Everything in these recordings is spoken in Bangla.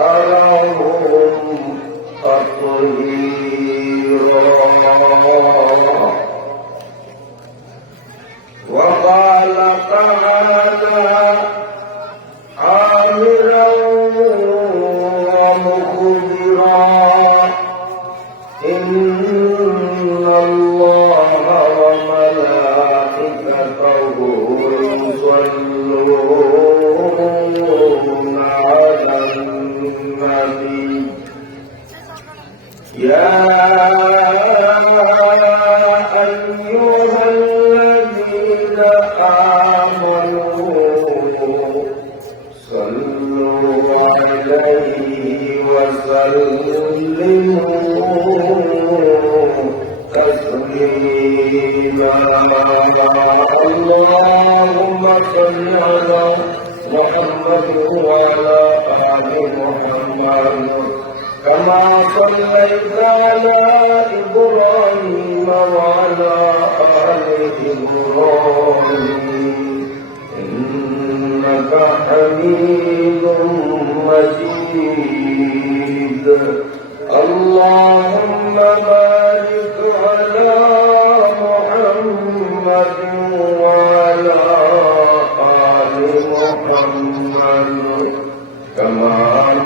وطهرهم تطهيرا. وقال تعالى عامرا ومخبرا إن الله وملائكته يصلون على النبي يا أيها الذين آمنوا صلوا عليه وسلموا تسليما. اللهم صل على محمد وعلى آل محمد كما صليت على إبراهيم وعلى آل إبراهيم إنك حميد مجيد. اللهم بارك على محمد وعلى آل محمد كما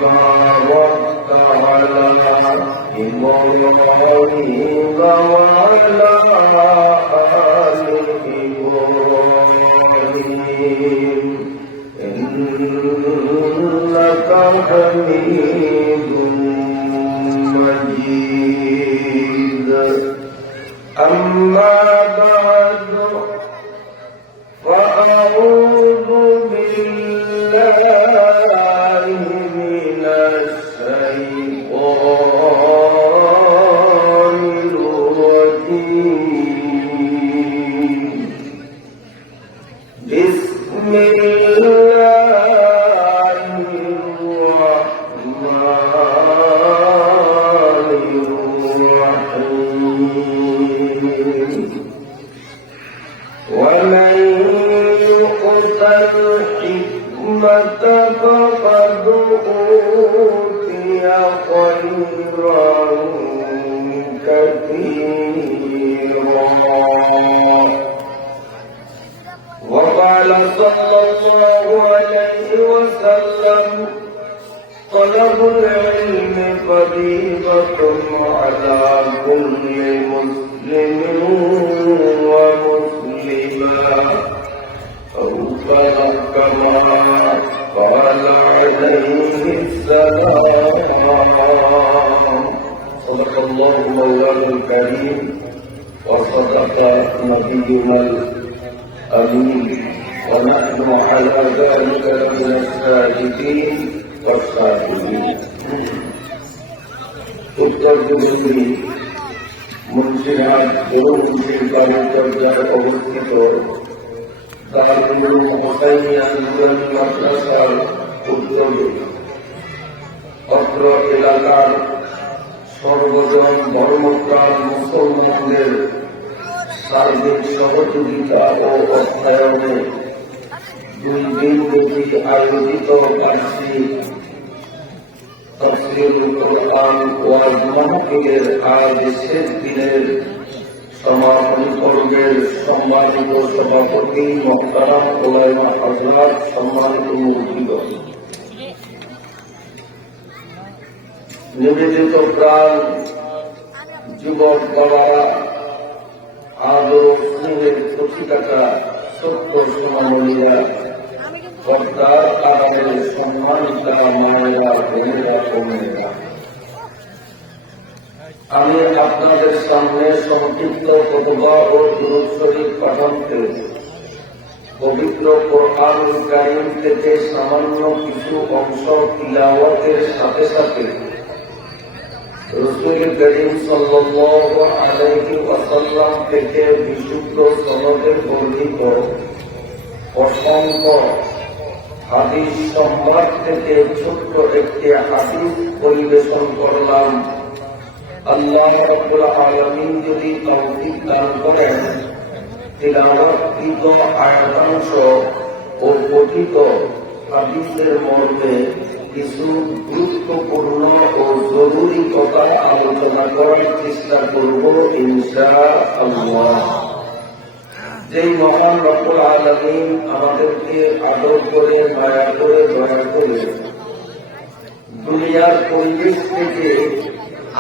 باركت على إبراهيم وعلى آل إبراهيم إنك حميد مجيد. أما بعد فأعوذ بالله من الشيطان الرجيم. بسم الله الرحمن الرحيم. ومن يؤت الحكمة فقد أوتي خيرا كثيرا. وقال صلى الله عليه وسلم طلب العلم فريضة على كل مسلم ومسلمة أو كما قال عليه السلام. صدق الله مولانا الكريم وصدق نبينا الأمين ونحن على ذلك من الشاهدين والشاهدين. উত্তর দিল্লি মুন্সিরহাট মুন্সির বালুচর্যায় অবস্থিত দারুল হোসাইনিয়া নুরানী মাদ্রাসার উদ্যোগে অত্র এলাকার সর্বজন ধর্মপ্রাণ মুসলমানদের সার্বিক সহযোগিতা ও অর্থায়নে 2 দিনব্যাপী আয়োজিত বার্ষিক তাফসীরুল কোরআন ওয়াজ মাহফিলের আজ শেষ দিনের সমাপনী পর্বের সম্মানিত সভাপতি মুহতারাম উলামা হযরত, সম্মানিত মুরব্বিগণ, নিবেদিত প্রাণ যুবক বাবারা, আদর স্নেহের প্রতিষ্ঠাতা সত্য সোনামণিরা, পর্দার আড়ালের সম্মানিতা মায়েরা, বোনেরা, বোনেরা, আমি আপনাদের সামনে সংক্ষিপ্ত খুতবা ও দুরূদ শরীফ পাঠনকে পবিত্র কোরআনুল কারীম থেকে সামান্য কিছু অংশ তিলাওয়াতের সাথে সাথে রাসূল করিম সাল্লাল্লাহু আলাইহি ওয়াসাল্লাম থেকে বিশুদ্ধ সনদে বর্ণিত অসংখ্য হাদিস সম্ভার থেকে ছোট্ট একটি হাদিস পরিবেশন করলাম। আল্লাহ রাব্বুল আলামিন যদি তৌফিক দান করেন, তিলাওয়াতকৃত আয়াতাংশ ও পঠিত হাদিসের মর্মে কিছু গুরুত্বপূর্ণ ও জরুরি কথা আলোচনা করার চেষ্টা করব ইনশাআল্লাহ। যেই মহান রব্বুল আলামিন আমাদেরকে আদর করে, মায়া করে, দয়া করে দুনিয়ার পরিবেশ থেকে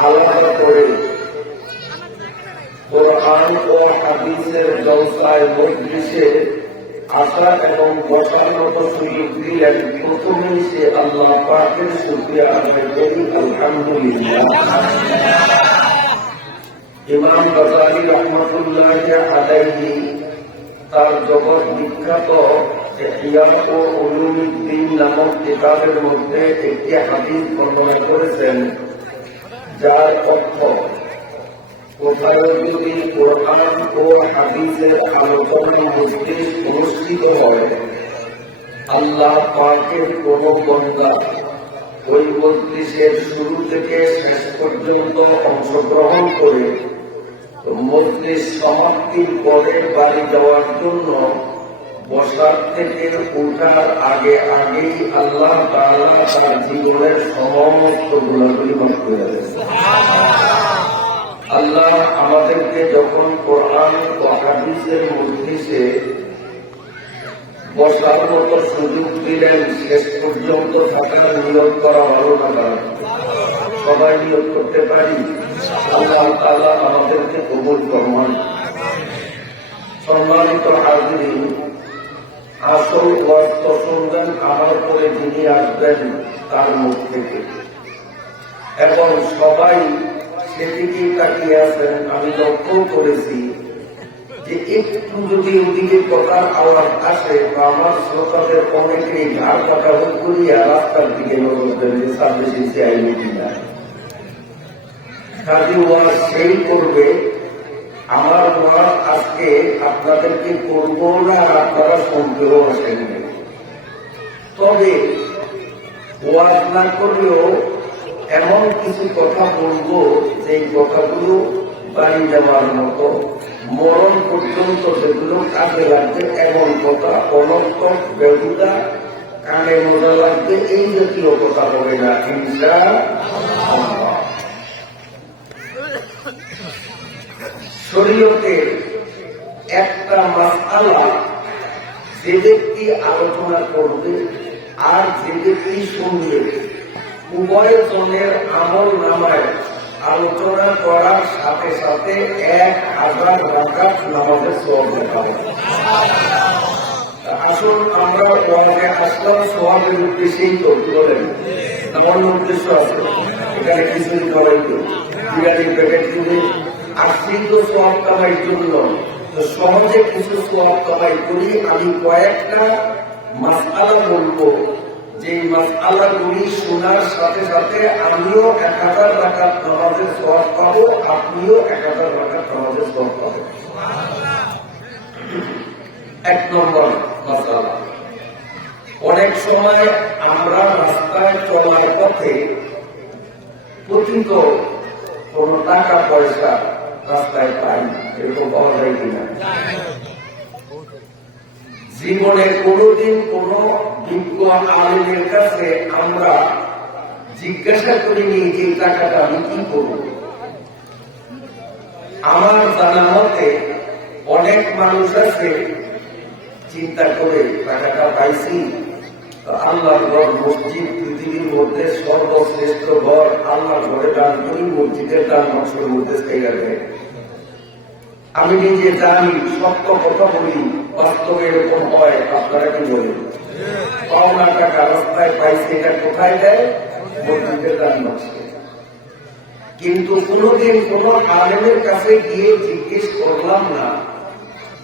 আলাদা করে কোরআন ও হাদিসের জলসায় মজলিসে আসা এবং বসার মতো সুযোগ দিলেন, প্রথমেই সে আল্লাহ পাকের শুকরিয়া আদায় করি, আলহামদুলিল্লাহ। ইমাম গাযালী রাহমাতুল্লাহ আলাইহি তার জগৎ বিখ্যাত ইহয়া উলুমুদ্দিন নামক কিতাবের মধ্যে একটি হাদিস বর্ণনা করেছেন, যার অর্থ কোথায় যদি কোরআন ও হাদিসের আলোচনা মজলিস অনুষ্ঠিত হয়, আল্লাহ পাকের কোন বান্দা ওই মজলিসের শুরু থেকে শেষ পর্যন্ত অংশগ্রহণ করে মজলিস সমাপ্তির পরে বাড়ি যাওয়ার জন্য বসার থেকে উঠার আগে আগেই আল্লাহ তাআলা তার জীবনের সমস্ত গুণাবলী মাফ করে দেন। আল্লাহ আমাদেরকে যখন কোরআন ও হাদিসের মজলিসে বসার মতো সুযোগ দিলেন, শেষ পর্যন্ত থাকার নিয়োগ করা ভালো না কারণ সবাই নিয়োগ করতে পারি। আল্লাহ তাআলা আমাদেরকে কবুল ফরমান। সম্মানিত হাজিরিন, আসল ওয়াজ শুনবেন আমার পরে যিনি আসবেন তার মুখ থেকে, এবং সবাই সেদিকেই তাকিয়ে আছেন। আমি লক্ষ্য করেছি যে একটু যদি ওদিকে কথার আওয়াজ আসে বা আমার শ্রোতাদের অনেকেই ঘাড় কাটা করিয়া রাস্তার দিকে নজর দেন যে সামনে সে আইনি কিনা। কাজী ওয়াজ সেই করবে, আমার ওয়াজ আজকে আপনাদেরকে করবো না, আপনারা শুনতেও আসেন। তবে ওয়াজ না করলেও এমন কিছু কথা বলবো যে কথাগুলো বাড়ি যাওয়ার মতো, মরণ পর্যন্ত যেগুলো কাজে লাগবে এমন কথা, অনর্থক বেহুদা কানে মজা লাগবে এই জাতীয় কথা হবে না ইনশাআল্লাহ। শরীয়তের একটা মাসআলা যে ব্যক্তি আলোচনা করবে আর যে ব্যক্তি শুনবে, উভয় জনের আমল নামায় আলোচনা করার সাথে সাথে 1000 রাকাত নামাজের সওয়াব লেখা হবে। আসুন আমরা ওয়াজে আসলাম সওয়াবের উদ্দেশ্যেই তো বলেন, আমার উদ্দেশ্য আছে এখানে কিছুই করাই তো বিরিয়ানির প্যাকেট কিনে আসছি তো সওয়াব কামাই জন্য, তো সহজে কিছু সওয়াব কামাই করি। আমি কয়েকটা মাসআলা বলবো, যে মাসআলাগুলি শোনার সাথে সাথে আমিও 1000 রাকাত নামাজের সওয়াব পাবো, আপনিও 1000 রাকাত নামাজের সওয়াব পাবেন। 1 নম্বর মাসআলা, অনেক সময় আমরা রাস্তায় চলার পথে পতিত কোন টাকা পয়সা রাস্তায় পাই, এরকম পাওয়া যায় কিনা? জীবনে কোনদিন কোন বিজ্ঞ আলেমের কাছে আমরা জিজ্ঞাসা করিনি যে টাকাটা আমি কি করব? আমার জানা মতে অনেক মানুষ আছে চিন্তা করে টাকাটা পাইছি, আল্লাহর ঘর মসজিদ পৃথিবীর মধ্যে সর্বশ্রেষ্ঠ ঘর, আল্লাহর ঘরে দান করি, মসজিদের দান নকশের মধ্যে থেকে যায়। আমি নিজে জানি, সত্য কথা বলি, বাস্তবে এরকম হয়। আপনারা কি বলেন? পাওনা টাকা রাস্তায় পাইছে, এটা কোথায় দেয়? মসজিদের দান নকশে। কিন্তু কোনদিন কোন আলেমের কাছে গিয়ে জিজ্ঞেস করলাম না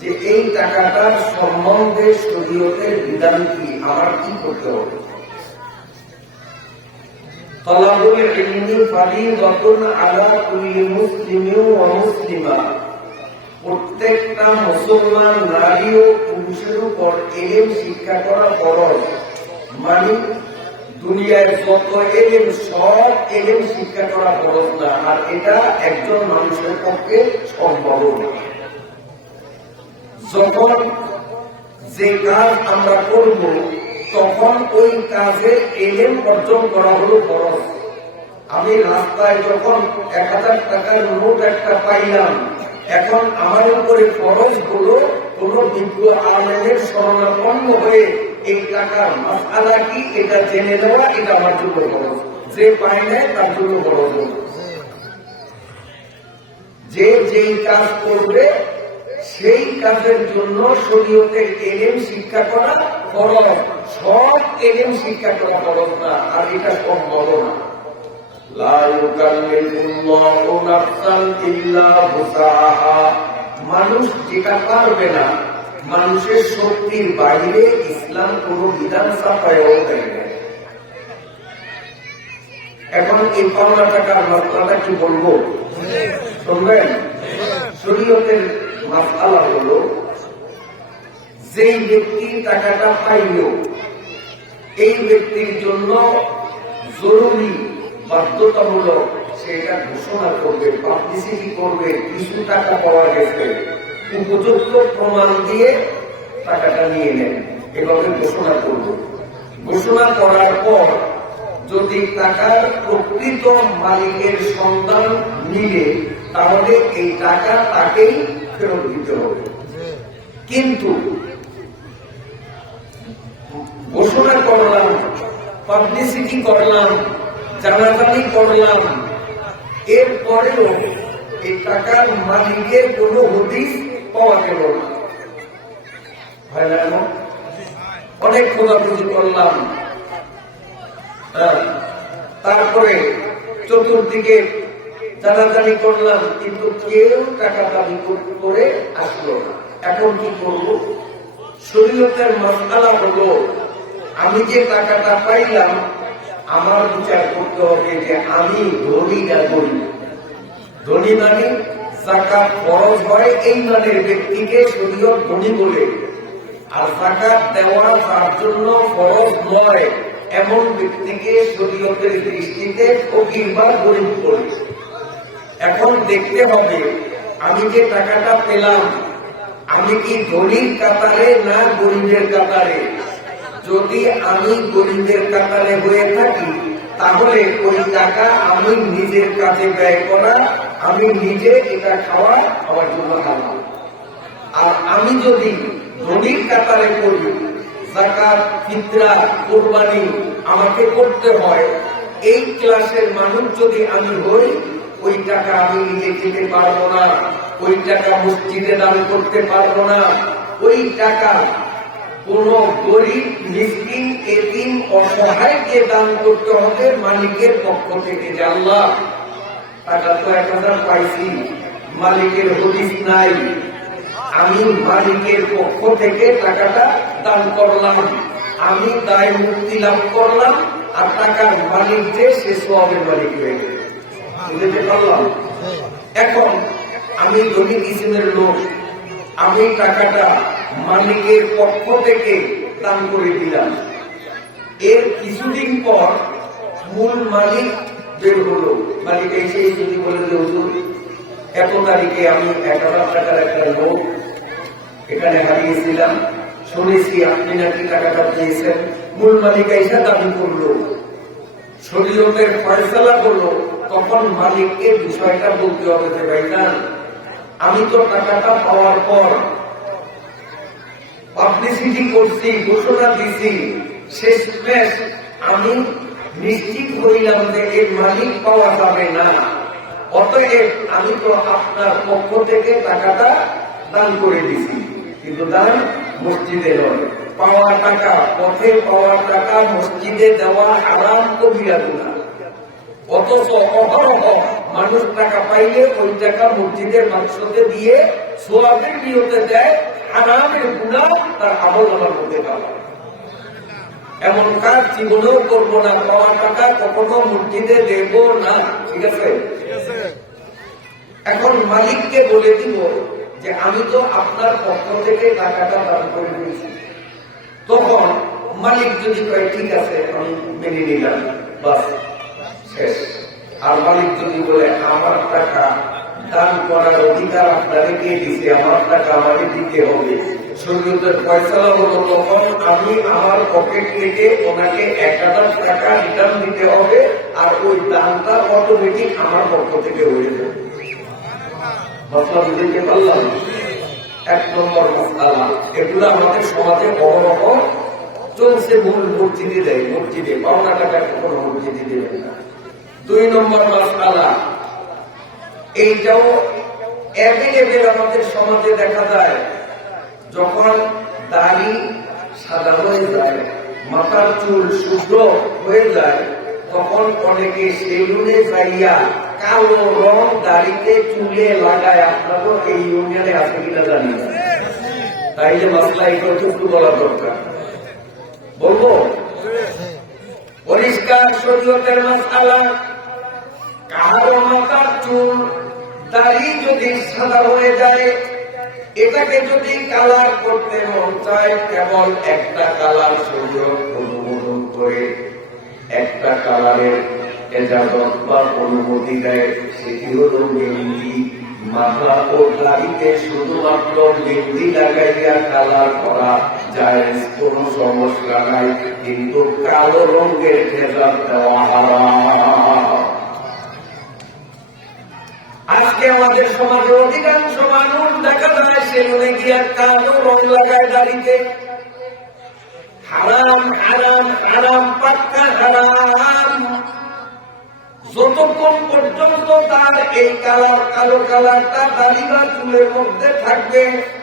যে এই টাকাটার সম্বন্ধে শরীয়তের বিধান কি, আমার কি করতে হবে? তালাবুল ইলমি ফারিদাতুন আলা কুল্লি মুসলিমিন ওয়া মুসলিমা, প্রত্যেকটা মুসলমান নারী ও পুরুষের উপর ইলম শিক্ষা করা ফরজ। মানে দুনিয়ায় যত ইলম সব ইলম শিক্ষা করা ফরজ না, আর এটা একজন মানুষের পক্ষে সম্ভব না। যখন যে কাজ আমরা করব তখন ওই কাজে এলেম অর্জন করা হলো ফরজ। আমি রাস্তায় যখন 1000 টাকার নোট একটা পাইলাম, এখন আমার উপরে ফরজ হলো কোন বিজ্ঞ আলেমের শরণাপন্ন হয়ে এই টাকার মাসআলা কি এটা জেনে নেওয়া, এটা আমার জন্য ফরজ। যে পায় না তার জন্য ফরজ। যে যেই কাজ করবে সেই কাজের জন্য শরীয়তের এলেম শিক্ষা করা ফরজ। সব এলেম শিক্ষা করা ফরজ না, আর এটা সম্ভব না। মানুষ যেটা পারবে না, মানুষের শক্তির বাইরে ইসলাম কোন বিধান চাপায়ও দেয় না। এখন এই পাওনা টাকার মাসআলাটা কি বলবো শুনবেন? শরীয়তের মাসআলা হলো, যেই ব্যক্তি টাকাটা পাইল এই ব্যক্তির জন্য জরুরি বাধ্যতামূলক সেটা ঘোষণা করবে, পাবলিসিটি করবে। কিছু টাকা পাওয়া গেছে, উপযুক্ত প্রমাণ দিয়ে টাকাটা নিয়ে নেন, এভাবে ঘোষণা করবে। ঘোষণা করার পর যদি টাকার প্রকৃত মালিকের সন্ধান মিলে, তাহলে এই টাকা তাকেই ফেরত দিতে হবে। কিন্তু ঘোষণা করলাম, পাবলিসিটি করলাম, জানাজানি করলাম, এরপরেও এই টাকার মালিকের কোন হদিস পাওয়া গেল না, হয় না? এমন অনেক খোঁজাখুঁজি করলাম, তারপরে চতুর্দিকে জানাজানি করলাম, কিন্তু কেউ টাকা দাবি করে আসলো না। এখন কি করব? শরীয়তের মাসআলা হলো, আমি যে টাকাটা পাইলাম আমার বিচার করতে হবে যে আমি ধনী না গরিব। ধনী মানে যাকাত ফরজ হয় এই মানের ব্যক্তিকে শরীয়ত ধনী বলে, আর যাকাত দেওয়া তার জন্য ফরজ নয় এমন ব্যক্তিকে শরীয়তের দৃষ্টিতে ফকির বা গরিব বলে। এখন দেখতে হবে আমি যে টাকাটা পেলাম আমি কি ধনীর কাতারে না গরিবের কাতারে। যদি আমি গরিবের কাতারে হয়ে থাকি তাহলে ওই টাকা আমি নিজের কাজে ব্যয় করা, আমি নিজে এটা খাওয়া আমার জন্য হারাম। আর আমি যদি ধনীর কাতারে করি, যাকাত, ফিতরা, কুরবানি আমাকে করতে হয়, এই ক্লাসের মানুষ যদি আমি হই, ওই টাকা আমি নিজে খেতে পারবো না, ওই টাকা মসজিদে দান করতে পারবো না, ওই টাকা কোন গরিব, মিসকিন, এতিম, অসহায়কে দান করতে হবে মালিকের পক্ষ থেকে। যে আল্লাহ টাকা তো 1000 পাইছি, মালিকের হদিস নাই, আমি মালিকের পক্ষ থেকে টাকাটা দান করলাম, আমি দায় মুক্তি লাভ করলাম, আর টাকার মালিক যে সে সওয়াবের মালিক হয়ে গেল। বুঝতে পারলাম? এখন আমি ধনী কিসিমের লোক, আমি টাকাটা মালিকের পক্ষ থেকে দান করে দিলাম। এর কিছুদিন পর মূল মালিক বের হলো, মালিক এসে যদি বলে যে হুজুর এত তারিখে আমি 1000 টাকার একটা লোক এখানে হারিয়েছিলাম, শুনেছি আপনি নাকি টাকাটা পেয়েছেন। মূল মালিক এসে দাবি করলো, শরীয়তের ফয়সালা করলো, তখন মালিককে বিষয়টা বলতে হবে যে ভাইজান আমি তো টাকাটা পাওয়ার পর পাবলিসিটি করছি, ঘোষণা দিছি, শেষমেশ আমি নিশ্চিত হইলাম যে এর মালিক পাওয়া যাবে না, অতএব আমি তো আপনার পক্ষ থেকে টাকাটা দান করে দিছি, কিন্তু দান মসজিদে নয়। পাওয়া টাকা, পথে পাওয়া টাকা মসজিদে দেওয়া হারাম কবিরা গুনাহ। অথচ অহরহ মানুষ টাকা পাইলে ওই টাকা মসজিদের মাকসদে দিয়ে সওয়াবের নিয়তে দেয়, হারামের গুনাহ তার আমলনামার মধ্যে পাওয়া। এমন কাজ জীবনেও করবো না, পাওয়া টাকা কখনো মসজিদে দেব না। ঠিক আছে? এখন মালিককে বলে দিব যে আমি তো আপনার পক্ষ থেকে টাকাটা দান করে দিয়েছি। তখন মালিক যদি কয় ঠিক আছে আমি মেনে নিলাম, বাস শেষ। আর মালিক যদি বলে আমার টাকা দান করার অধিকার আপনাকে কে দিছে, আমার টাকা আমাকে দিতে হবে, শরীয়তের ফয়সালা হলো তখন আমি আমার পকেট থেকে ওনাকে 1000 টাকা রিটার্ন দিতে হবে, আর ওই দানটা অটোমেটিক আমার পক্ষ থেকে হয়ে যাবে। মতলব বুঝতে পারলাম? 1 নম্বর মাসআলা। এগুলো আমাদের সমাজে অহরহ চলছে। মূল মসজিদে দেয়, মসজিদে পাওনা টাকা কোনো মসজিদে দেবেন না। 2 নম্বর মাসআলা, এইটাও অ্যাভেলেবেল আমাদের সমাজে দেখা যায়। যখন দাড়ি সাদা হয়ে যায়, মাথার চুল শুভ্র হয়ে যায়, তখন অনেকে সেলুনে যাইয়া কালো রং দাড়িতে চুলে লাগায়। আপনারও এই ইউনিয়নে আছে কিনা জানি না, তাইলে মাসলা এটা একটু বলা দরকার। বলবো পরিষ্কার শরীয়তের মাসআলা, কারো মাথার চুল দাড়ি যদি সাদা হয়ে যায়, এটাকে যদি কালার করতে মন চায়, কেবল একটা কালার শরীয়ত অনুমোদন করে, একটা কালারের এজাজত বা অনুমতি দেয়, সেটি হল মেহেন্দি। মাথা ও দাড়িতে শুধুমাত্র মেহেন্দি লাগাইয়া কালার করা যায়, কোনো সমস্যা নাই, কিন্তু কালো রঙের এজাজত দেওয়া হারাম। আজকে আমাদের সমাজে অধিকাংশ মানুষ দেখা যায় সেলুনে গিয়া কালো রং লাগায় দাড়িতে। হারাম, হারাম, হারাম, পাক্কা হারাম। যতক্ষণ পর্যন্ত তার এই কালার, কালো কালারটা দাড়ি বা চুলের মধ্যে থাকবে,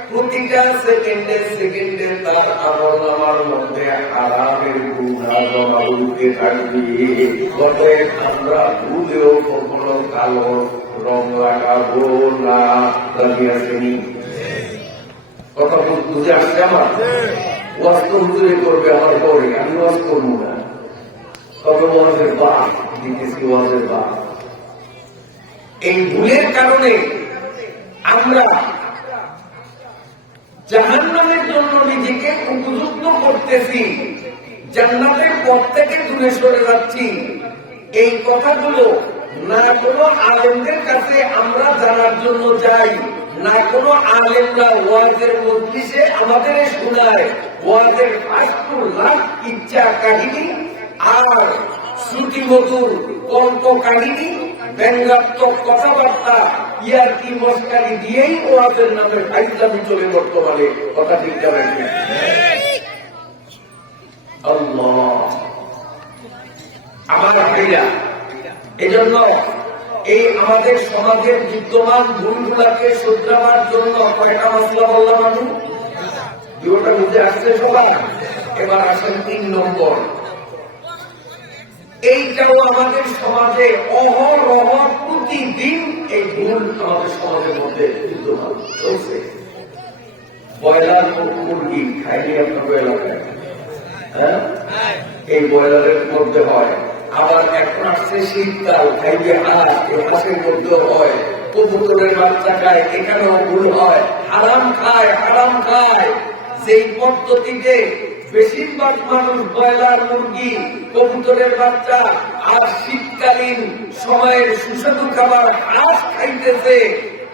প্রতিটা সেকেন্ডে সেকেন্ডে তার আমলনামার মধ্যে হারামের গুনাহ জমা হতে থাকবে। অতএব আমরা ভুলেও কখনো কালো রং লাগাবো না। লাগিয়েছেনি কথা বুঝে আসছে আমার? ওয়াজ তো হুজুরে করবে আমার পরে, আমি ওয়াজ করবো না। তবে ওয়াজের বাদ দিতেছি, ওয়াজের বাদ। এই ভুলের কারণে আমরা জাহান্নামের জন্য নিজেকে উপযুক্ত করতেছি, জান্নাতের পথ থেকে দূরে সরে যাচ্ছি। এই কথাগুলো না কোনো আলেমদের কাছে আমরা জানার জন্য যাই, না কোনো আলেমরা ওয়াজের মজলিসে আমাদের শোনায়। ওয়াজের ফাস্টু লাখ ইচ্ছা কাহিনী আর শ্রুতিমধুর কল্প কাহিনী, ব্যঙ্গাত্মক কথাবার্তা, ইয়ার্কি মস্কারি দিয়েই ওয়াজের নামে ফাইজলামি চলে বর্তমানে। কথা ঠিক যাবেন আল্লাহ আমার ভাইরা। এজন্য এই আমাদের সমাজের বিদ্যমান ভুলগুলাকে শুধরাবার জন্য কয়টা মাসলা বললাম আমি? 2টা বুঝে আসছে সবাই? এবার আসেন 3 নম্বর। এইটাও আমাদের সমাজে অহরহ প্রতিদিন এই ভুল আমাদের সমাজের মধ্যে বিদ্যমান চলছে। ব্রয়লার মুরগি খাইনি আপনার ব্রয়লার খায়? হ্যাঁ, এই ব্রয়লারের মধ্যে হয়। আবার এখন আসছে শীতকাল, খাইবে হাঁস, এই হাঁসের মধ্যেও হয়। কবুতরের বাচ্চা খায়, এখানেও ভুল হয়। হারাম খায়, হারাম খায়। যেই পদ্ধতিতে বেশিরভাগ মানুষ ব্রয়লার মুরগি, কবুতরের বাচ্চা আর শীতকালীন সময়ের সুস্বাদু খাবার হাঁস খাইতেছে,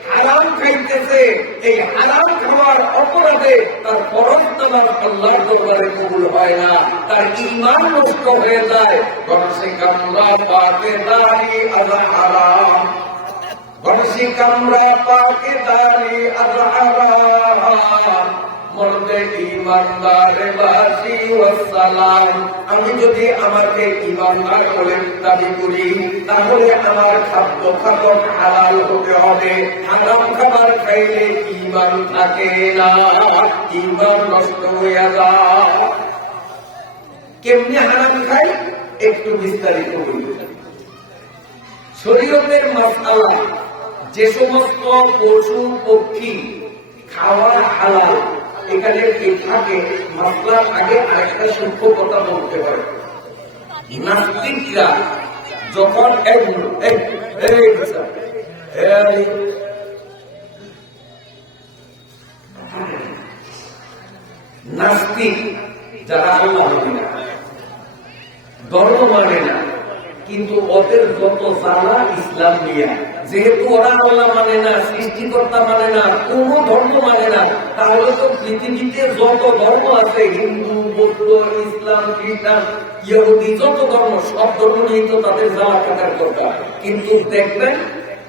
হারাম খাইতেছে, এই হারাম খাওয়ার অপরাধে তার ফরজ নামাজ আল্লাহর দরবারে কবুল হয় না, তার ঈমান নষ্ট হয়ে যায়। গণসে কামরা পাকে দাড়ি আদা হারাম, গণসে কামরা পাকে দাড়ি আদা হারাম। মরদে ঈমানদার বাসি ওয়াসসালাম। আমি যদি আমাকে ঈমানদার বলে দাবি করি, তাহলে আমার খাদ্য খাবার হালাল হতে হবে। হারাম খাবার খাইলে ঈমান থাকে না, ঈমান নষ্ট হয়ে যায়। কেমনে হারাম খাই একটু বিস্তারিত বলি। শরীয়তের মাসআলা, যে সমস্ত পশু পক্ষী খাওয়া হালাল, এখানে কি থাকে? মাসলার আগে আরেকটা সূক্ষ্ম কথা বলতে হয়। নাস্তিকরা যখন নাস্তিক যারা আল্লাহ মানে না, ধর্ম মানে না, কিন্তু ওদের যত জ্বালা ইসলাম নিয়ে, যেহেতু ওরা আল্লাহ মানে না, সৃষ্টিকর্তা মানে না, কোন ধর্ম মানে না, তাহলে তো পৃথিবীতে যত ধর্ম আছে, হিন্দু, বৌদ্ধ, ইসলাম, খ্রিস্টান, ইহুদি, যত ধর্ম, সব ধর্ম নিয়েই তো তাদের জ্বালা কাটার দরকার। কিন্তু দেখবেন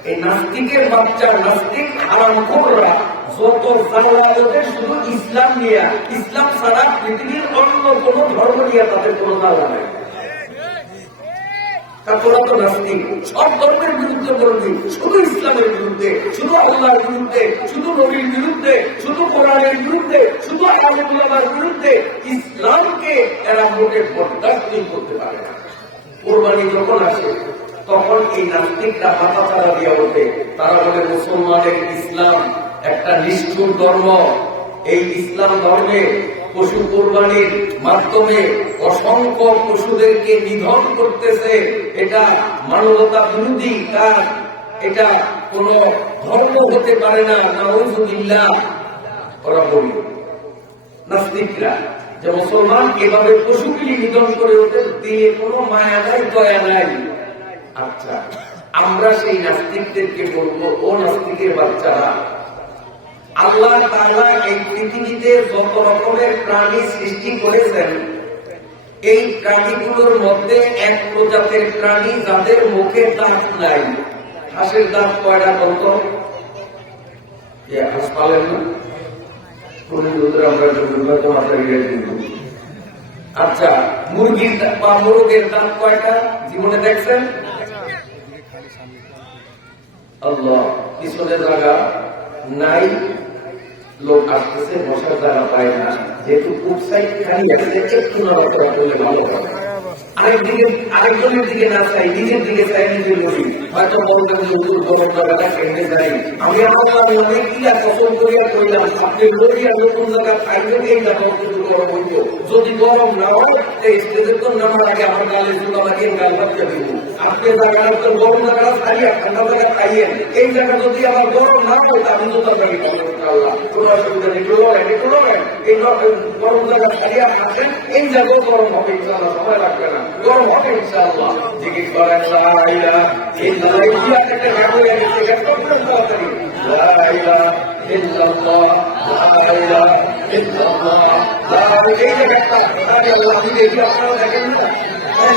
এই নাস্তিকের বাচ্চা, নাস্তিক হারামখোররা যত জ্বালা ওদের শুধু ইসলাম নিয়ে, ইসলাম ছাড়া পৃথিবীর অন্য কোন ধর্ম নিয়ে তাদের কোনো জ্বালা নেই। তারপরে তো নাস্তিক সব ধর্মের বিরুদ্ধে বলবি, শুধু ইসলামের বিরুদ্ধে, শুধু আল্লাহর বিরুদ্ধে, শুধু নবীর বিরুদ্ধে, শুধু কোরআনের বিরুদ্ধে, শুধু আলেম ওলামার বিরুদ্ধে। ইসলামকে এরা মোটে বরদাস্ত করতে পারে না। কোরবানি যখন আসে তখন এই নাস্তিকরা মাথা ছাড়া দিয়ে ওঠে। তারা বলে মুসলমানের ইসলাম একটা নিষ্ঠুর ধর্ম, এই ইসলাম ধর্মে পশু কোরবানির মাধ্যমে অসংখ্য পশুদেরকে নিধন করতেছে, এটা মানবতা বিরোধী কাজ, এটা কোন ধর্ম হতে পারে না। নাউযুবিল্লাহ। ওরা বলি নাস্তিকরা যে মুসলমান এভাবে পশুগুলি নিধন করে, ওদের দিয়ে কোনো মায়া নাই, দয়া নাই। আচ্ছা, আমরা সেই নাস্তিকদেরকে বলবো, ও নাস্তিকের বাচ্চারা, আল্লাহ তাআলা এই পৃথিবীতে যত রকমের প্রাণী সৃষ্টি করেছেন, এই প্রাণীগুলোর মধ্যে এক প্রজাতির প্রাণী যাদের মুখে দাঁত নাই। হাঁসের দাঁত কয়টা বলতো? হাঁস পালেন না? আচ্ছা, মুরগির বা মোরগের দাঁত কয়টা জীবনে দেখছেন? আল্লাহ, পিছনে জায়গা নাই, লোক আসতেছে, বসার জায়গা পায় না, যেহেতু উৎসাহিত খালি আছে, একটু নড়াচড়া করলে ভালো হয়। আরেকজনের দিকে না চাই, নিজের দিকে চাই, নিজের বলি হয়তো বলবেন যে উত্তর গরম জায়গাটা কেটে যাই। আমি আমার অনেক ইয়া পছন্দ করিয়া করলাম, আপনি লড়িয়া নতুন জায়গা খাইবেন, এই জায়গা কিন্তু গরম হইত। যদি গরম না হয়, এই স্টেজের তো নামার আগে আমার গালে জুতা লাগিয়ে গাল বাচ্চা দিব। আপনি জায়গাটা গরম জায়গাটা ছাড়িয়া ঠান্ডা জায়গা খাইয়েন, এই জায়গা যদি আমার গরম না হয়, আমি জুতা লাগি আল্লাহ, কোনো অসুবিধা নেই। এই গরম জায়গা ছাড়িয়া খাচ্ছেন, এই জায়গাও গরম হবে ইনশাআল্লাহ, সময় লাগবে না, গরম হবে ইনশাআল্লাহ। জিকির করেন লা ইলাহা ইল্লাল্লাহ, একটা গান হয়ে গেছে, এটা প্রথম কথা। লা ইলাহা ইল্লাল্লাহ, লা ইলাহা ইল্লাল্লাহ, এই জায়গাটা আল্লাহ আমি দেখি, আপনারা দেখেন না?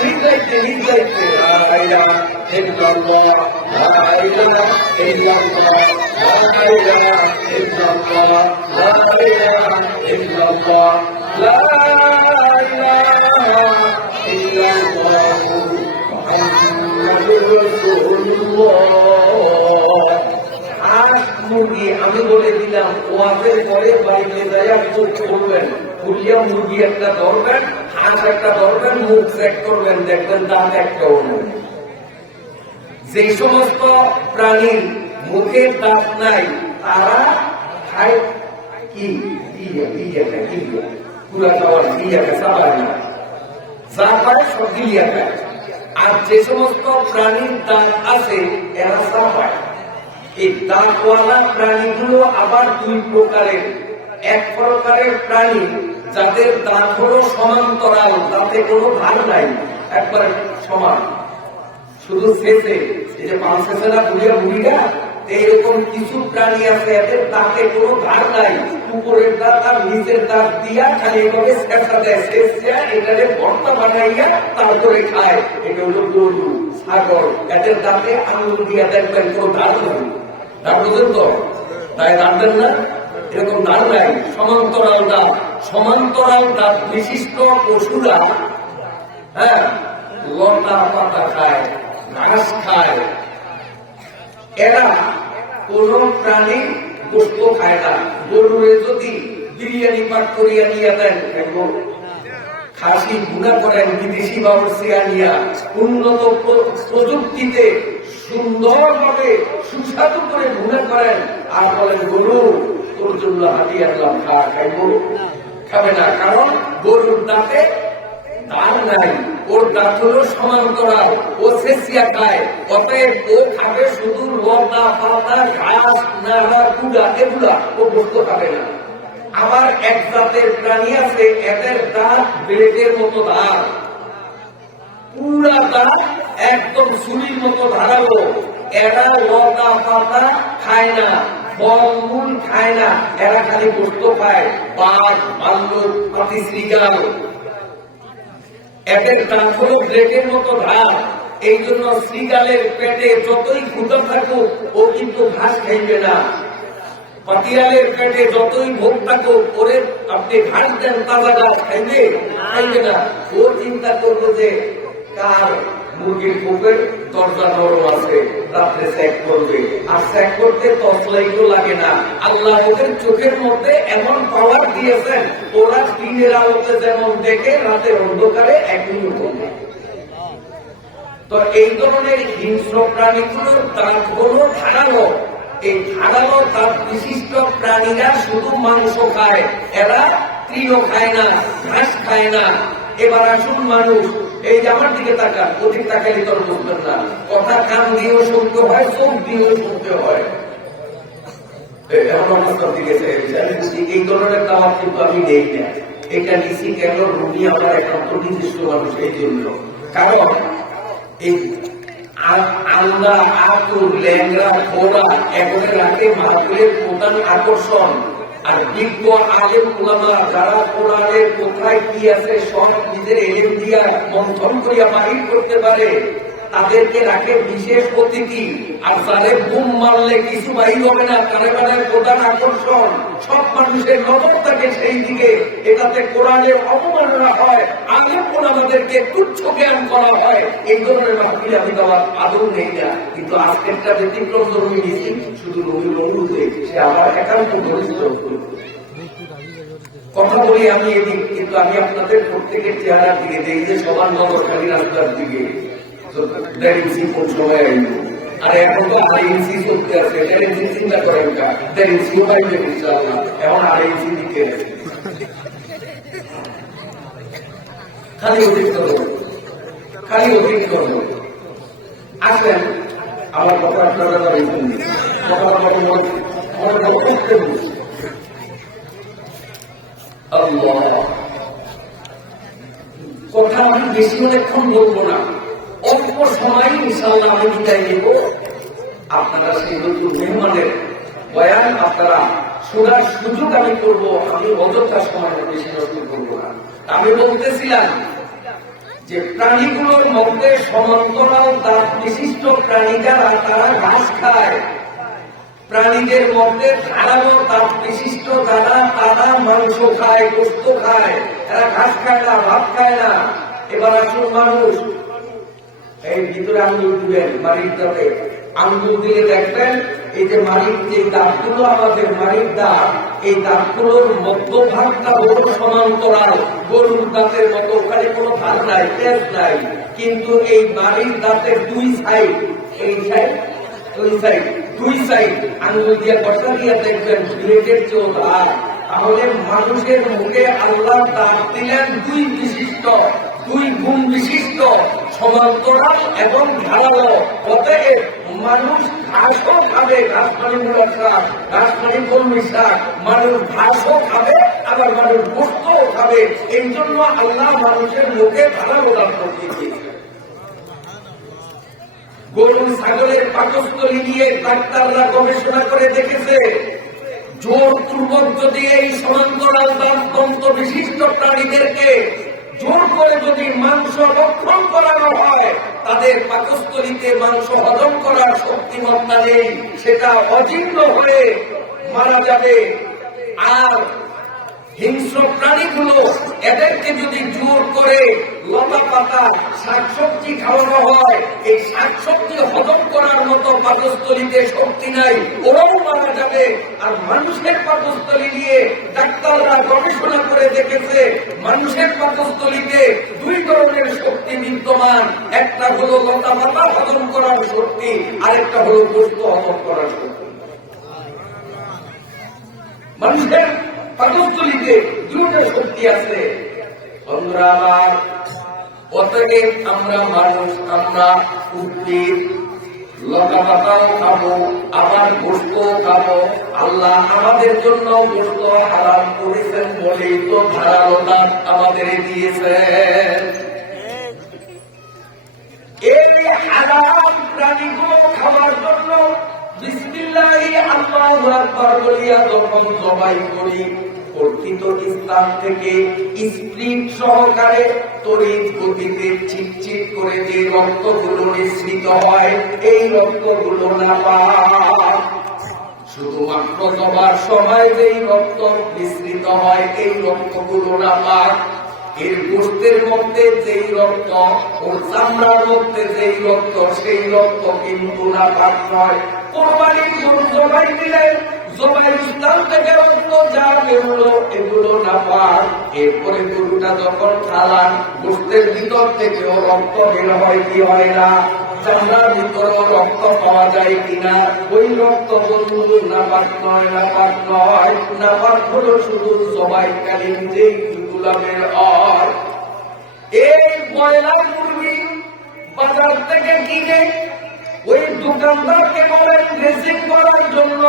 নিজ দায়িত্বে, নিজ দায়িত্বে। লা ইলাহা ইল্লাল্লাহ, লা ইলাহা ইল্লাল্লাহ, লা ইলাহা ইল্লাল্লাহ, লা ইলাহা ইল্লাল্লাহ, লা ইলাহা ইল্লাল্লাহ, মুহাম্মাদুর রাসূলুল্লাহ। হাঁস মুরগি আমি বলে দিলাম, ওয়াজের পরে বাড়িতে যাইয়া চোখ খুলবেন, খুলিয়া মুরগি একটা ধরবেন, হাঁস একটা ধরবেন, মুখ চেক করবেন, দেখবেন দাঁত একটাও নেই। যে সমস্ত প্রাণীর মুখের দাঁত নাই, তারা খায় কি? পুরা খাবার দিয়া খায় না, যা পায় সব গিলিয়া খায়। আর যে সমস্ত প্রাণীর দাঁত আছে, এরা চা পায়। এই দাঁতওয়ালা প্রাণীগুলো আবার দুই প্রকারের। এক প্রকারের প্রাণী যাদের দাঁত হলো সমান্তরাল, তাতে কোনো ধার নাই, একবারে সমান, শুধু শেষে, এই যে পাঁচ শেষেরা বুড়িয়া বুড়িরা, এইরকম কিছু প্রাণী আছে, এদের দাঁতে কোনো ধার নাই, উপরের দাঁত আর নিচের দাঁত দিয়া খালি এভাবে শেষা দেয়, শেষ দেয়, এটারে ভর্তা বানাইয়া তারপরে খায়। এটা হলো গরু, ছাগল, এদের দাঁতে আঙুল দিয়া দেখবেন কোনো ধার নেই। ধার বুঝেন তো? তাই দাঁতেন না, এরকম ধার নাই, সমান্তরাল দাঁত। সমান্তরাল দাঁত বিশিষ্ট পশুরা, হ্যাঁ, লতা পাতা খায়, ঘাস খায়। এরা কোন প্রাণী গোস্ত খায় না। গরুরে যদি বিরিয়ানি পাক করিয়া নিয়ে দেন, খাসি ভুনা করেন বিদেশি বাবরচিয়া নিয়া, উন্নত প্রযুক্তিতে সুন্দরভাবে সুস্বাদু করে ভুনা করেন, আর বলেন গরু তোর জন্য হাতিয়ে আনলাম, খাইব? খাবে না, কারণ গরুর দাঁতে দাঁত নাই, ওর দাঁত হলো সমান্তরাল, ও শেষিয়া খায়। অতএব ও খাবে শুধু লতা পাতা, ঘাস, নাড়া, কুড়া, এগুলা ও বস্তু খাবে না। আবার এক জাতের প্রাণী আছে, এদের দাঁত ব্লেডের মতো দাঁত, পুরা দাঁত একদম ছুরির মতো ধারালো। এরা লতা পাতা খায় না, ফলমূল খায় না, এরা খালি গোস্ত খায়। বাঘ, ভাল্লুক, হাতি, শৃগাল, এদের দাঁত হলো ব্লেডের মতো ধার। এই জন্য শৃগালের পেটে যতই ক্ষুধা থাকুক ও কিন্তু ঘাস খাইবে না। পাতিয়ালের পেটে যতই ভোগ থাকুক ওরে আপনি ঘাস দেন, তাজা ঘাস খাইবে খাইবে না। ও চিন্তা করবো যে কার মুরগির কূপের দরজা নরম আছে, রাত্রে চেক করবে। আর চেক করতে টর্চলাইটও লাগে না। আল্লাহ ওদের চোখের মধ্যে এমন পাওয়ার দিয়েছেন, ওরা দিনের আলোতে যেমন দেখে রাতের অন্ধকারে একদিন করবে। তো এই ধরনের হিংস্র প্রাণীগুলোর দাঁত হলো ধারালো। এই ধারালো দাঁত বিশিষ্ট প্রাণীরা শুধু মাংস খায়, এরা তৃণ খায় না, ঘাস খায় না। এবার আসুন মানুষ, এই যে আমার দিকে তাকান, অধিক তাকালে তোর বুঝবেন না। কথা কান দিয়েও শুনতে হয়, চোখ দিয়েও শুনতে হয়। এই ধরনের দাওয়াত কিন্তু আমি নেই না। এটা নিচ্ছি কেন? রুগী আমার একান্ত নির্দিষ্ট মানুষ, এই জন্য। কারণ এই আন্দা, আতুর, ল্যাংরা, ঘোড়া এগুলো রাখে মাহফিলের প্রধান আকর্ষণ। আর বিজ্ঞ আলেম উলামা যারা কোরআনের কোথায় কি আছে সব নিজের এলেম দিয়া মন্থন করিয়া বাহির করতে পারে, তাদেরকে রাখে বিশেষ অতিথি। আর তাদের বুম মারলে কিছু বাহির হবে না, কারণের প্রধান আকর্ষণ। সব মানুষের নজর থাকে সেই দিকে। এটাতে কোরআনের অবমাননা হয়, আলেম ওলামাদেরকে তুচ্ছ জ্ঞান করা হয়। এই ধরনের মাহফিল আমি দেওয়ার আদৌ নেই না। কিন্তু আজকেরটা ব্যতিক্রম ধর্মী নিচ্ছি, শুধু নবীর অনুরোধে সে আমার একান্ত ঘনিষ্ঠ কথা বলি আমি এদিক, কিন্তু আমি আপনাদের প্রত্যেকের চেহারার দিকে দেখি যে সবার নজর খালি রাস্তার দিকে। কোন সময় আইব? আর এখন তো আইএনসি চলতে আছে, চিন্তা করেন না, সিও পাইবে ইনশাআল্লাহ। এখন আইএনসি দিকে খালি অতিরিক্ত খালি অতিরিক্ত আসেন। আমার কথা আপনারা কথা আমি বেশি অনেকক্ষণ বলবো না, অল্প সময় ইনশাআল্লাহ আমি বিদায় নেব। আপনারা সেই নতুন মেহমানের বয়ান আপনারা শোনার সুযোগ আমি করবো। আমি অযথা সময় বেশি নষ্ট করবো না। আমি বলতেছিলাম যে প্রাণীগুলোর মধ্যে সমান্তরাল দাঁত বিশিষ্ট প্রাণী যারা, তারা ঘাস খায়। প্রাণীদের মধ্যে ধারালো দাঁত বিশিষ্ট যারা, তারা মাংস খায়, গোস্ত খায়। এরা ঘাস খায় না, ভাত খায় না। এবার আসুন মানুষ, এই ভিতরে আঙ্গুল দিবেন, মারির দাঁতে আঙ্গুল দিয়ে দেখবেন এই যে মারির যে দাঁতগুলো, আমাদের মারির দাঁত, এই দাঁতগুলোর মধ্যভাগটা হল সমান্তরাল, গরুর দাঁতের মতো। ওখানে কোনো ভাগ নাই, তেজ নাই। কিন্তু এই মারির দাঁতের দুই সাইড, এই সাইড ওই সাইড, দুই সাইড আঙ্গুল দিয়ে বসা দিয়ে দেখবেন ব্লেডের চেয়েও ধার। তাহলে মানুষের মুখে আল্লাহ দাঁত দিলেন দুই বিশিষ্ট, দুই গুণ বিশিষ্ট, সমান্তরাল এবং ধারালো। অতএব মানুষ ঘাসও খাবে, ঘাস মানে মূলক শাক, ঘাস মানে কলমি শাক। মানুষ ঘাসও খাবে, আবার মানুষ গোস্তও খাবে। এই জন্য আল্লাহ মানুষের মুখে ধারালো দাঁত দিয়েছে। গরু ছাগলের পাকস্থলী নিয়ে ডাক্তাররা গবেষণা করে দেখেছে, জোরপূর্বক যদি এই সমান্তরাল দাঁত বিশিষ্ট প্রাণীদেরকে জোর করে যদি মাংস রক্ষণ করানো হয়, তাদের পাকস্থলীতে মাংস হজম করার শক্তিমত্তা নেই, সেটা অজীর্ণ হয়ে মারা যাবে। আর হিংস্র প্রাণীগুলো, এদেরকে যদি জোর করে লতা পাতা শাকসবজি খাওয়ানো হয়, এই শাকসবজি হজম করার মতো পাকস্থলীতে শক্তি নাই, ওরাও মারা যাবে। আর মানুষের পাকস্থলী নিয়ে ডাক্তাররা গবেষণা করে দেখেছে, মানুষের পাকস্থলীতে দুই ধরনের শক্তি বিদ্যমান। একটা হলো লতা পাতা হজম করার শক্তি, আরেকটা হলো গোস্ত হজম করার শক্তি। মানুষের পাকস্থলীতে দুটো শক্তি আছে। বন্ধুরা আমার, অতএব আমরা মানুষ, আমরা উদ্ভিদ, লতা পাতাও খাবো, আবার গোস্ত খাবো। আল্লাহ আমাদের জন্য গোস্ত হারাম করেছেন বলেই তো ধারালো দাঁত আমাদের দিয়েছেন। এর এই হারাম প্রাণীগুলো খাওয়ার জন্য বিসমিল্লাহি আল্লাহু আকবার বলিয়া যখন জবাই করি, প্রকৃত ইসলাম থেকে স্প্রিট সহকারে তড়িৎ গতিতে চিটচিট করে যে রক্তগুলো নিঃসৃত হয়, এই রক্তগুলো নাপাক। শুধুমাত্র জবার সময় যেই রক্ত মিশ্রিত হয়, এই রক্তগুলো নাপাক। এর গোশতের মধ্যে যেই রক্ত, ওর চামড়ার মধ্যে যেই রক্ত, সেই রক্ত কিন্তু নাপাক নয়। কোরবানির গরু জবাই দিলেন, জবাই স্থান থেকে রক্ত যা বেরোলো, এগুলো নাপাক। এরপরে গরুটা যখন খালান, গোশতের ভিতর থেকেও রক্ত বের হয় কি হয় না? চামড়ার ভিতরেও রক্ত পাওয়া যায় কিনা? ওই রক্ত বন্ধু নাপাক নয়, নাপাক নয়। নাপাক হলো শুধু জবাইকালীন যেই গুলামের আর। এই ব্রয়লার মুরগি বাজার থেকে কিনে ওই দোকানদারকে বলেন ড্রেসিং করার জন্য।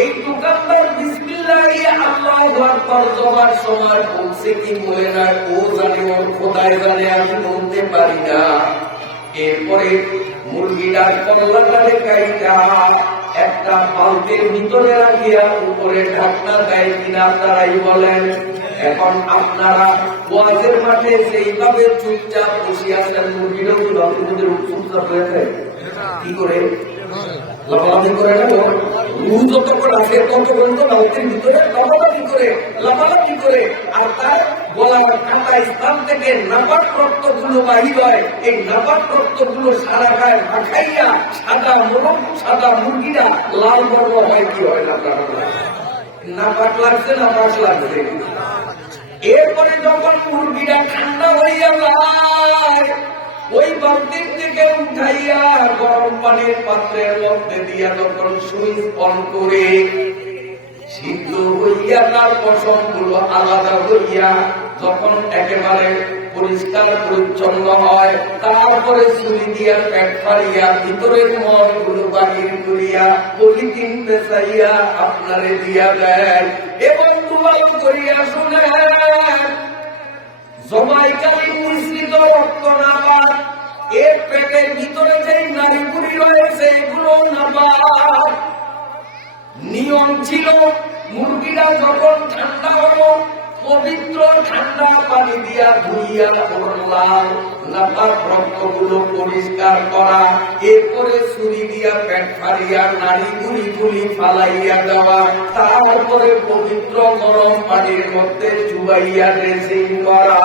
এই দোকানদার বিসমিল্লাহি আল্লাহু আকবার জবার সময় বলছে কি বলে না, ও জানে, ওর খোদায় জানে, আমি বলতে পারি না। এরপরে মুরগিটার কল্লাটারে কাইটা একটা বালতির ভিতরে রাখিয়া উপরে ঢাকনা দেয় কিনা আপনারাই বলেন। এখন আপনারা ওয়াজের মাঠে সেইভাবে চুপচাপ বসে আছেন, মুরগিটা কি বালতির মধ্যে চুপচাপ হয়েছে? কি করে লাফালাফি করে না? রুহ যতক্ষণ আছে ততক্ষণ তো বালতির ভিতরে লাফালাফি করে, লাফালাফি করে। আর তার গলার কাটা স্থান থেকে নাপাক রক্তগুলো বাহির হয়। এই নাপাক রক্তগুলো সারা গায়ে মাখাইয়া সাদা মোরগ, সাদা মুরগিরা লাল বর্ণ হয় কি হয় না? নাপাক লাগছে, নাপাক লাগছে। এরপরে যখন মুরগিটা ঠান্ডা হইয়া যায়, ওই বালতির থেকে উঠাইয়া গরম পানির পাত্রের মধ্যে দিয়া যখন সুইচ অন করে সিদ্ধ হইয়া তার পশম গুলো আলাদা হইয়া যখন একেবারে পরিষ্কার পরিচ্ছন্ন হয়, তারপরে ছুরি দিয়া পেট ফাড়িয়া ভিতরের মল গুলো বাহির করিয়া পলিথিন পেঁচাইয়া আপনারে দিয়া দেয়। এবং দুবার করিয়া শুনেন, জবাইকালীন মিশ্রিত রক্ত নাপাক। এর পেটের ভিতরে যেই নাড়িগুলি রয়েছে, এগুলো নাপাক। নিয়ম ছিল মুরগিরা যখন ঠান্ডা হলো, পবিত্র ঠান্ডা পানি দিয়া ধুইয়া লাল নাপাক রক্তগুলো পরিষ্কার করা, এরপরে ছুরি দিয়া পেট ফাড়িয়া নাড়িগুলি গুলি ফালাইয়া দেওয়া, তারপরে পবিত্র গরম পানির মধ্যে চুবাইয়া ড্রেসিং করা।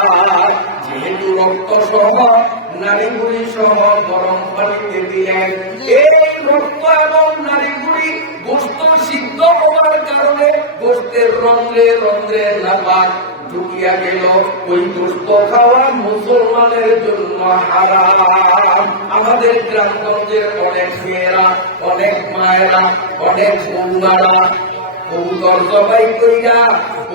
যেহেতু রক্ত সহ নাড়িগুলি সহ গরম পানিতে দিলেন, এই রক্ত এবং নাড়িগুলি গোশত সিদ্ধ হওয়ার কারণে গোশতের রন্ধ্রে রন্ধ্রে নাপাক ঢুকিয়া গেল। ওই গোশত খাওয়া মুসলমানের জন্য হারাম। আমাদের গ্রামগঞ্জের অনেক মেয়েরা, অনেক মায়েরা, অনেক বৌমারা কবুতর জবাই করিয়া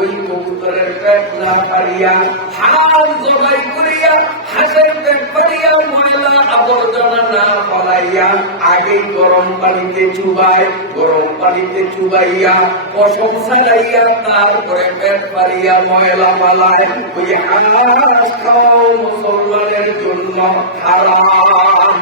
ওই কবুতরের পেট না ফাড়িয়া, হাঁস জবাই করিয়া হাঁসের পেট ফাড়িয়া ময়লা আবর্জনা না ফলাইয়া আগেই গরম পানিতে চুবায়, গরম পানিতে চুবাইয়া পশম ছাড়াইয়া তারপরে পেট ফাড়িয়া ময়লা ফালায়। ওই হাঁস খাওয়া মুসলমানের জন্য হারাম।